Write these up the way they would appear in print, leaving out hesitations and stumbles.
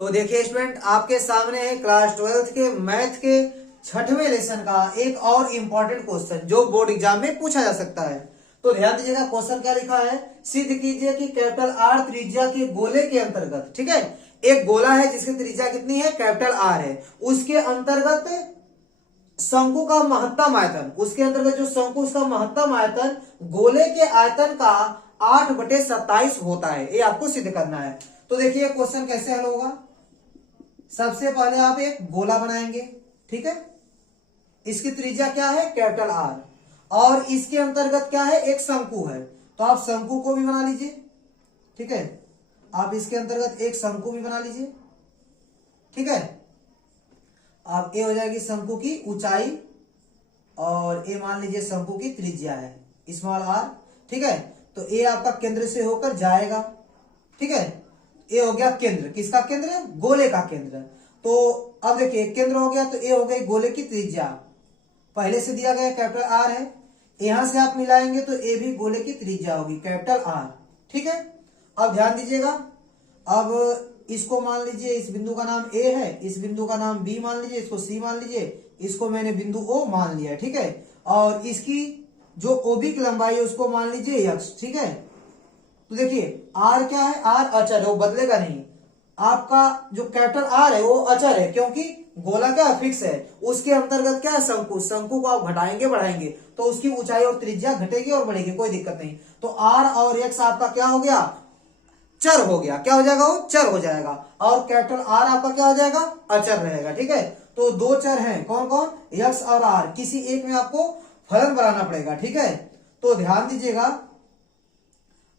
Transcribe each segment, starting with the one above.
तो देखिए स्टूडेंट, आपके सामने है क्लास 12th के मैथ के 6वें लेसन का एक और इम्पोर्टेंट क्वेश्चन जो बोर्ड एग्जाम में पूछा जा सकता है। तो ध्यान दीजिएगा, क्वेश्चन क्या लिखा है। सिद्ध कीजिए कि कैपिटल आर त्रिज्या के गोले के अंतर्गत, ठीक है, एक गोला है जिसकी त्रिज्या कितनी है, कैपिटल आर है, उसके अंतर्गत शंकु का महत्तम आयतन, उसके अंतर्गत जो शंकु उसका महत्तम आयतन गोले के आयतन का 8/27 होता है। ये आपको सिद्ध करना है। तो देखिए क्वेश्चन कैसे हल होगा। सबसे पहले आप एक गोला बनाएंगे, ठीक है, इसकी त्रिज्या क्या है, कैपिटल आर, और इसके अंतर्गत क्या है, एक शंकु है। तो आप शंकु को भी बना लीजिए, ठीक है, आप इसके अंतर्गत एक शंकु भी बना लीजिए, ठीक है। आप ए हो जाएगी शंकु की ऊंचाई और ए मान लीजिए शंकु की त्रिज्या है स्मॉल आर, ठीक है। तो ए आपका केंद्र से होकर जाएगा, ठीक है। ए हो गया केंद्र, किसका केंद्र, गोले का केंद्र। तो अब देखिए केंद्र हो गया, तो ए हो गई गोले की त्रिज्या, पहले से दिया गया कैपिटल आर है, यहां से आप मिलाएंगे तो ए भी गोले की त्रिज्या होगी कैपिटल आर, ठीक है। अब ध्यान दीजिएगा, अब इसको मान लीजिए, इस बिंदु का नाम ए है, इस बिंदु का नाम बी मान लीजिए, इसको सी मान लीजिए, इसको मैंने बिंदु ओ मान लिया, ठीक है। और इसकी जो ओबी की लंबाई है उसको मान लीजिए यक्स, ठीक है। तो देखिए आर क्या है, आर अचर है, वो बदलेगा नहीं। आपका जो कैपिटल आर है वो अचर है, क्योंकि गोला क्या फिक्स है, उसके अंतर्गत क्या है, शंकु, शंकु को आप घटाएंगे बढ़ाएंगे तो उसकी ऊंचाई और त्रिज्या घटेगी और बढ़ेगी, कोई दिक्कत नहीं। तो आर और एक्स आपका क्या हो गया, चर हो गया, क्या हो जाएगा, वो चर हो जाएगा, और कैपिटल आर आपका क्या हो जाएगा, अचर रहेगा, ठीक है। तो दो चर हैं, कौन कौन, एक्स और आर, किसी एक में आपको फलन बनाना पड़ेगा, ठीक है। तो ध्यान दीजिएगा,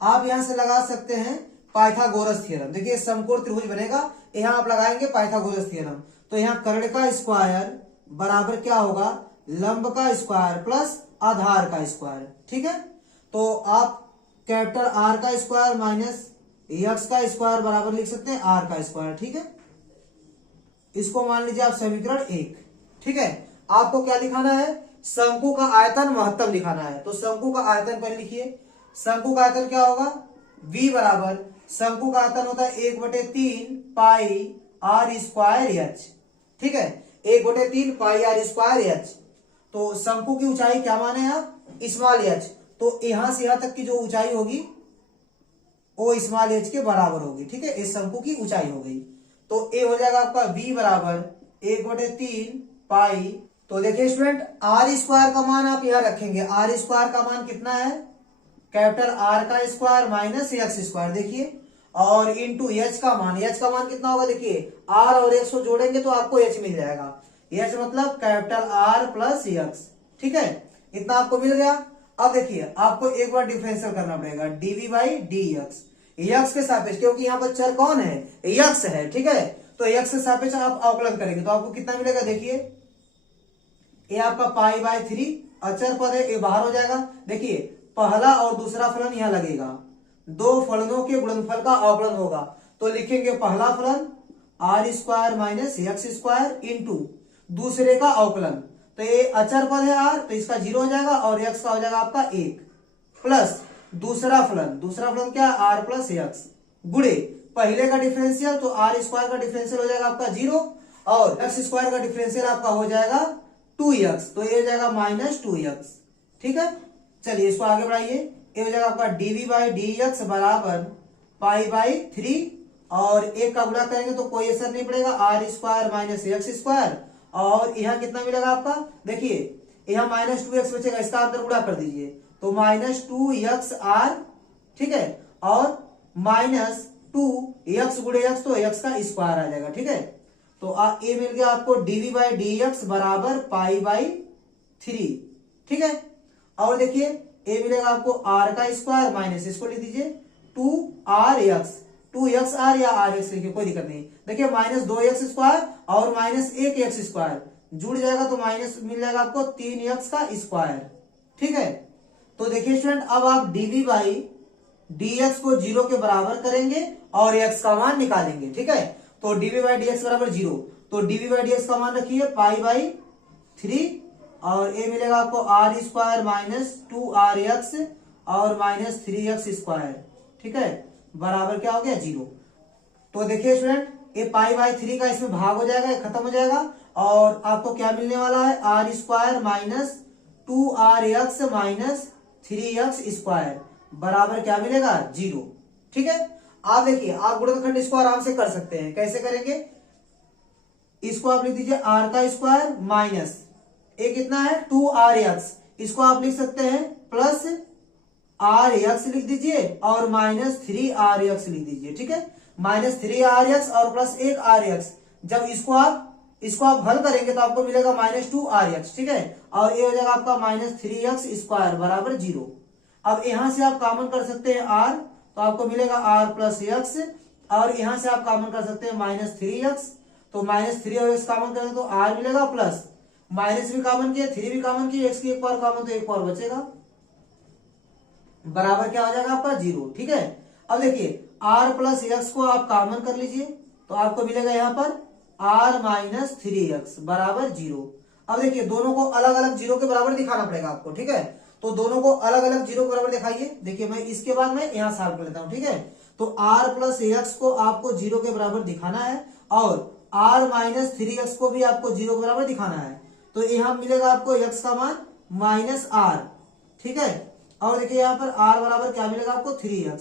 आप यहां से लगा सकते हैं पाइथागोरस थ्योरम। देखिए समकोण त्रिभुज बनेगा, यहां आप लगाएंगे पाइथागोरस थ्योरम। तो यहां कर्ण का स्क्वायर बराबर क्या होगा, लंब का स्क्वायर प्लस आधार का स्क्वायर, ठीक है। तो आप कैपिटल आर का स्क्वायर माइनस एक्स का स्क्वायर बराबर लिख सकते हैं आर का स्क्वायर, ठीक है। इसको मान लीजिए आप समीकरण 1, ठीक है। आपको क्या लिखाना है, शंकु का आयतन महत्तम लिखाना है। तो शंकु का आयतन पर लिखिए, शंकु का आयतन क्या होगा, v बराबर, शंकु का आयतन होता है 1/3 पाई आर स्क्वायर एच, ठीक है, 1/3 पाई आर स्क्वायर एच। तो शंकु की ऊंचाई क्या माने आप, स्मॉल एच, तो यहां से यहां तक की जो ऊंचाई होगी वो स्मॉल एच के बराबर होगी, ठीक है, इस शंकु की ऊंचाई हो गई। तो ए हो जाएगा आपका v बराबर 1/3 पाई। तो देखिए स्टूडेंट, आर स्क्वायर का मान आप यहां रखेंगे, आर स्क्वायर का मान कितना है, कैपिटल आर का स्क्वायर माइनस एक्स स्क्वायर, देखिए, और इंटू एच का मान, एच का मान कितना होगा, देखिए आर और एक्स को जोड़ेंगे तो आपको एच मिल जाएगा, एच मतलब कैपिटल आर प्लस एक्स, ठीक है, इतना आपको मिल गया। अब देखिए आपको एक बार डिफरेंशियल करना पड़ेगा, d v by d x, x के सापेक्ष, क्योंकि यहाँ पर चर कौन है, एक्स है, ठीक है। तो एक्स के सापेक्ष आप अवकलन करेंगे तो आपको कितना मिलेगा, देखिए ये आपका पाई/3 अचर पद है, ये बाहर हो जाएगा। देखिए पहला और दूसरा फलन यहां लगेगा, दो फलनों के गुणनफल का अवकलन होगा। तो लिखेंगे पहला फलन r square minus x square into दूसरे का अवकलन, तो ये अचर पद है आर, तो इसका 0 हो जाएगा और एक्स का हो जाएगा आपका 1, प्लस दूसरा फलन क्या, आर प्लस एक्स, गुणे पहले का डिफरेंशियल, तो आर स्क्वायर का डिफरेंशियल हो जाएगा आपका 0 और एक्स स्क्वायर का डिफरेंशियल आपका हो जाएगा 2x, तो ये हो जाएगा -2x, ठीक है। चलिए इसको आगे बढ़ाइए, ये हो जाएगा आपका dv बाई डी एक्स बराबर पाई/3, और एक का गुणा करेंगे तो कोई असर नहीं पड़ेगा, r square minus x square, और यहाँ कितना मिलेगा आपका, देखिए यहाँ -2x बचेगा, इसका अंदर गुणा कर दीजिए, तो -2x आर, ठीक है, और -2x गुणे x, तो x का स्क्वायर आ जाएगा, ठीक है। तो ए मिल गया आपको dv बाई डी एक्स बराबर पाई/3, ठीक है। और देखिए ए मिलेगा आपको r का स्क्वायर माइनस, इसको लिख दीजिए 2rx, 2xr या rx लिखिए, कोई दिक्कत नहीं। देखिए -2x स्क्वायर और -1x स्क्वायर जुड़ जाएगा तो माइनस मिल जाएगा आपको 3x का स्क्वायर, ठीक है। तो देखिए स्टूडेंट, अब आप dv बाई डी एक्स को 0 के बराबर करेंगे और x का मान निकालेंगे, ठीक है। तो dv बाई डी एक्स बराबर 0, तो dv बाई डी एक्स का मान रखिए पाई/3, और ये मिलेगा आपको आर स्क्वायर माइनस 2rx और -3x स्क्वायर, ठीक है, बराबर क्या हो गया 0। तो देखिए स्टूडेंट, ये पाई बाई 3 का इसमें भाग हो जाएगा, ये खत्म हो जाएगा और आपको क्या मिलने वाला है are square minus 2rx minus 3x² बराबर क्या मिलेगा 0। ठीक है, आप देखिए आप गुणनखंड इसको आराम से कर सकते हैं। कैसे करेंगे, इसको आप लिख दीजिए आर का स्क्वायर माइनस ये कितना है 2rx, इसको आप लिख सकते हैं प्लस rx लिख दीजिए और माइनस 3rx लिख दीजिए। ठीक है, माइनस 3rx और प्लस 1rx, जब इसको आप हल करेंगे तो आपको मिलेगा माइनस 2rx। ठीक है, और ये हो जाएगा आपका माइनस 3x² बराबर 0। अब यहां से आप कॉमन कर सकते हैं r, तो आपको मिलेगा r प्लस एक्स, और यहां से आप कॉमन कर सकते हैं माइनस 3x, तो माइनस 3 और x कॉमन करेंगे तो r मिलेगा प्लस माइनस भी कॉमन किया 3 भी कॉमन किया, x की एक बार कॉमन तो एक बार बचेगा बराबर क्या हो जाएगा आपका 0। ठीक है, अब देखिए r प्लस एक्स को आप कॉमन कर लीजिए तो आपको मिलेगा यहाँ पर r माइनस 3x बराबर 0। अब देखिए दोनों को अलग अलग 0 के बराबर दिखाना पड़ेगा आपको। ठीक है, तो दोनों को अलग अलग 0 के बराबर दिखाइए। देखिए मैं इसके बाद में यहाँ सॉल्व कर लेता हूँ। ठीक है, तो r प्लस एक्स को आपको 0 के बराबर दिखाना है और r माइनस 3x को भी आपको 0 के बराबर दिखाना है। तो यहाँ मिलेगा आपको x का मान माइनस r। ठीक है, और देखिए यहाँ पर r बराबर क्या मिलेगा आपको 3x,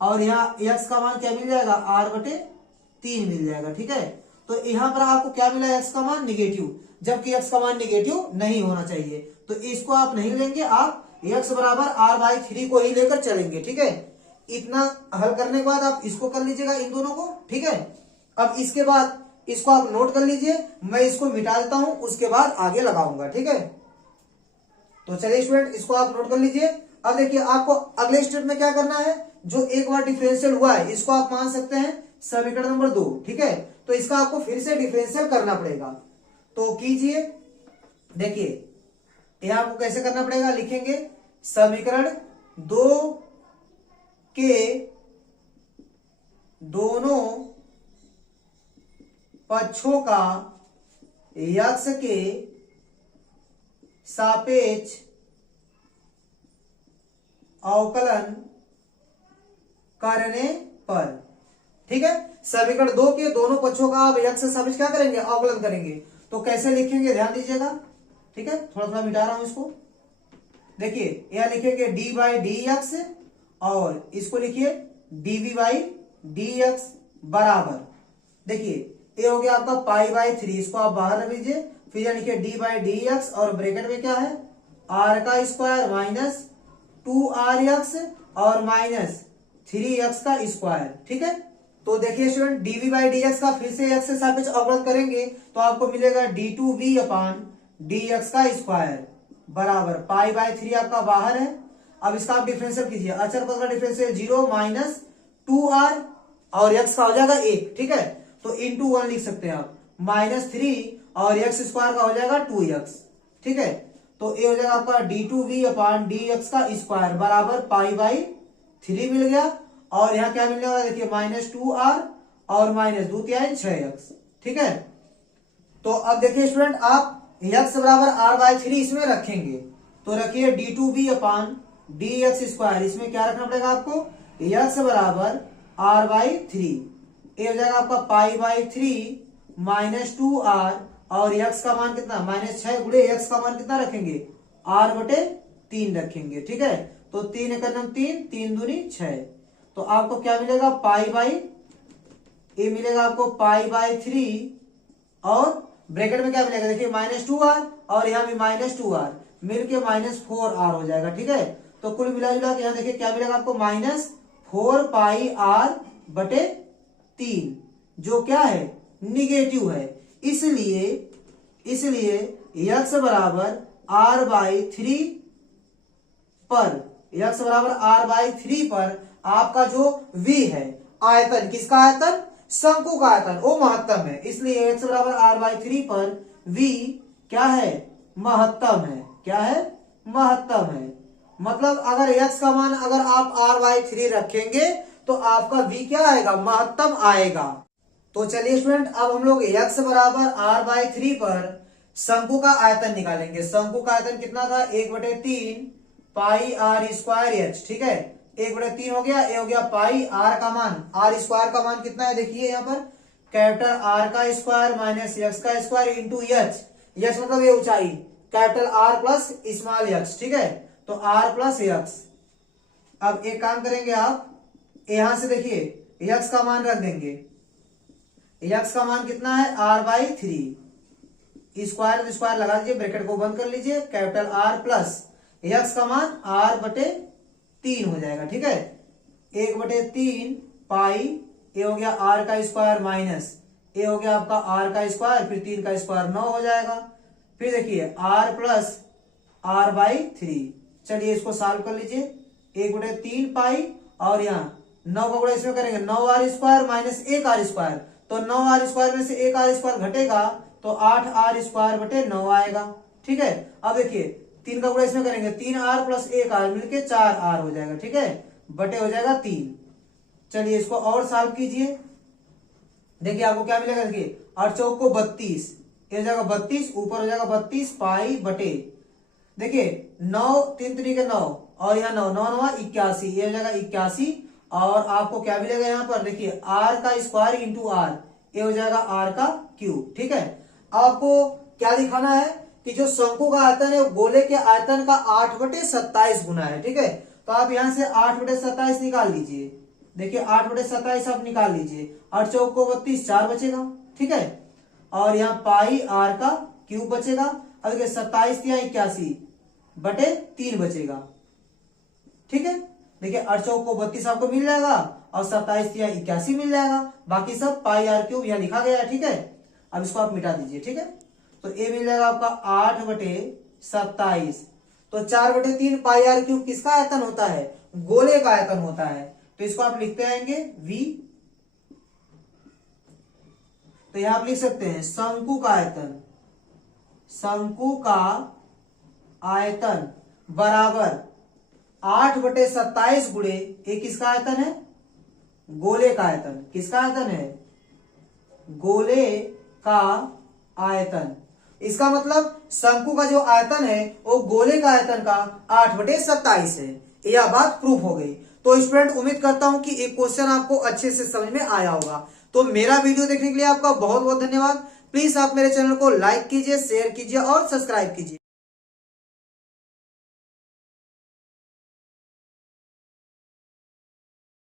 और यहाँ x का मान क्या मिल जाएगा r/3 मिल जाएगा। ठीक है, तो यहाँ पर आपको क्या मिला x का मान निगेटिव, जबकि x का मान निगेटिव नहीं होना चाहिए, तो इसको आप नहीं लेंगे, आप x बराबर r/3 को ही लेकर चलेंगे। ठीक है, इतना हल करने के बाद आप इसको कर लीजिएगा इन दोनों को। ठीक है, अब इसके बाद इसको आप नोट कर लीजिए, मैं इसको मिटा देता हूं उसके बाद आगे लगाऊंगा। ठीक है, तो चलिए स्टूडेंट इसको आप नोट कर लीजिए। अब देखिए आपको अगले स्टेप में क्या करना है, जो एक बार डिफरेंशियल हुआ है इसको आप मान सकते हैं समीकरण नंबर 2। ठीक है, तो इसका आपको फिर से डिफरेंशियल करना पड़ेगा, तो कीजिए। देखिए यह आपको कैसे करना पड़ेगा, लिखेंगे समीकरण 2 के दोनों पक्षों का x के सापेक्ष अवकलन करने पर। ठीक है, समीकरण 2 के दोनों पक्षों का आप x से सापेक्ष क्या करेंगे अवकलन करेंगे, तो कैसे लिखेंगे ध्यान दीजिएगा। ठीक है, थोड़ा थोड़ा मिटा रहा हूं इसको। देखिए यह लिखेंगे डी बाई डी एक्स और इसको लिखिए डीवी बाई डी एक्स बराबर, देखिए ये हो गया आपका π/3, इसको आप बाहर रख लीजिए, फिर यह लिखिए डी बाई डी एक्स और ब्रैकेट में क्या है r का स्क्वायर माइनस 2rx और माइनस 3x का स्क्वायर। ठीक है, तो देखिए student d v by d x का फिर से x से सापेक्ष अवकलन करेंगे तो आपको मिलेगा d2v अपान dx का स्क्वायर बराबर π/3 आपका बाहर है। अब इसका आप डिफरेंशियल कीजिए, अचर पद का डिफरेंशियल 0 माइनस 2r और x का हो जाएगा 1। ठीक है, तो इंटू 1 लिख सकते हैं आप, माइनस 3 और x स्क्वायर का हो जाएगा 2x। ठीक है, तो ये हो जाएगा आपका d2v अपान dx का स्क्वायर बराबर π/3 मिल गया, और यहाँ क्या मिलने वाला देखिए माइनस 2r और माइनस 2 6x। ठीक है, तो अब देखिए स्टूडेंट आप x बराबर r/3 इसमें रखेंगे, तो रखिए d2v अपान dx स्क्वायर, इसमें क्या रखना पड़ेगा आपको x बराबर r/3, ये हो जाएगा आपका π/3 माइनस 2r और x का मान कितना माइनस 6 गुणे x का मान कितना रखेंगे r/3 रखेंगे। ठीक है, तो 3 × 3 3 दूनी 6, तो आपको क्या मिलेगा ये मिलेगा आपको π/3 और ब्रैकेट में क्या मिलेगा देखिए माइनस 2r और यहाँ भी माइनस 2r मिलके माइनस 4r हो जाएगा। ठीक है, तो कुल मिला जुला के यहाँ देखिए क्या मिलेगा आपको माइनस 4πr/3, जो क्या है निगेटिव है, इसलिए x बराबर r/3 पर आपका जो v है आयतन, किसका आयतन शंकु का आयतन, वो महत्तम है, इसलिए x बराबर r/3 पर v क्या है महत्तम है। क्या है महत्तम है, मतलब अगर x का मान अगर आप r/3 रखेंगे तो आपका v क्या आएगा महत्तम आएगा। तो चलिए स्टूडेंट अब हम लोग x बराबर r/3 पर शंकु का आयतन निकालेंगे। शंकु का आयतन कितना था 1/3 πr²h। ठीक है, 1/3 हो गया, ये हो गया पाई, r का मान r स्क्वायर का मान कितना है देखिए यहाँ पर कैपिटल आर का स्क्वायर माइनस एक्स का स्क्वायर इंटू एच, एच मतलब ये ऊंचाई, capital R plus small x, ठीक है, तो आर प्लस एक्स। अब एक काम करेंगे आप, यहां से देखिए एक्स का मान रख देंगे, एक्स का मान कितना है r/3, स्क्वायर तो स्क्वायर लगा दीजिए, ब्रैकेट को बंद कर लीजिए, कैपिटल आर प्लस एक्स का मान r/3 हो जाएगा, ठीक है, 1/3 पाई, ये हो गया आर का स्क्वायर माइनस ये हो गया आपका आर का स्क्वायर, फिर 3 का स्क्वायर 9 हो जाएगा, फिर देखिए आर प्लस r/3, चलिए इसको सॉल्व कर लीजिए, 1/3 पाई और यहाँ 9 का गुणा इसमें करेंगे 9r square minus 1r square, तो 9r स्क्वायर में से 1r स्क्वायर घटेगा तो 8r स्क्वायर बटे 9 आएगा, ठीक है। अब देखिए 3 का गुणा इसमें करेंगे 3r प्लस 1r मिलके 4r हो जाएगा, ठीक है, बटे हो जाएगा 3। चलिए इसको और सॉल्व कीजिए, देखिए आपको क्या मिलेगा, देखिए 8 चौक को 32, ये हो जाएगा 32, ऊपर हो जाएगा 32 पाई बटे, देखिए 9 3 3 9 और यहाँ 9 9 9 81, ये हो जाएगा 81, और आपको क्या मिलेगा यहाँ पर, देखिए आर का स्क्वायर इंटू आर, ये हो जाएगा आर का क्यूब, ठीक है। आपको क्या दिखाना है कि जो शंकु का आयतन है वो गोले के आयतन का 8/27 गुना है, ठीक है, तो आप यहाँ से 8/27 निकाल लीजिए, देखिए 8/27 आप निकाल लीजिए, 8 चौक को 32, 4 बचेगा, ठीक है, और यहाँ पाई आर का क्यूब बचेगा, अब देखिए 27 या 81 बटे 3 बचेगा, ठीक है, देखिए 8 चौक को 32 आपको मिल जाएगा और 27 या 81 मिल जाएगा, बाकी सब पाई आर क्यूब यहाँ लिखा गया है, ठीक है। अब इसको आप मिटा दीजिए, ठीक है, तो ये मिल जाएगा आपका 8/27, तो 4/3 पाई आर क्यूब किसका आयतन होता है, गोले का आयतन होता है, तो इसको आप लिखते आएंगे v, तो यहां आप लिख सकते हैं शंकु का आयतन, शंकु का आयतन बराबर 8/27 गुणे ये किसका आयतन है, गोले का आयतन, किसका आयतन है, गोले का आयतन। इसका मतलब शंकु का जो आयतन है वो गोले का आयतन का 8/27 है, यह बात प्रूफ हो गई। तो स्टूडेंट उम्मीद करता हूं कि एक क्वेश्चन आपको अच्छे से समझ में आया होगा। तो मेरा वीडियो देखने के लिए आपका बहुत बहुत धन्यवाद। प्लीज आप मेरे चैनल को लाइक कीजिए, शेयर कीजिए और सब्सक्राइब कीजिए।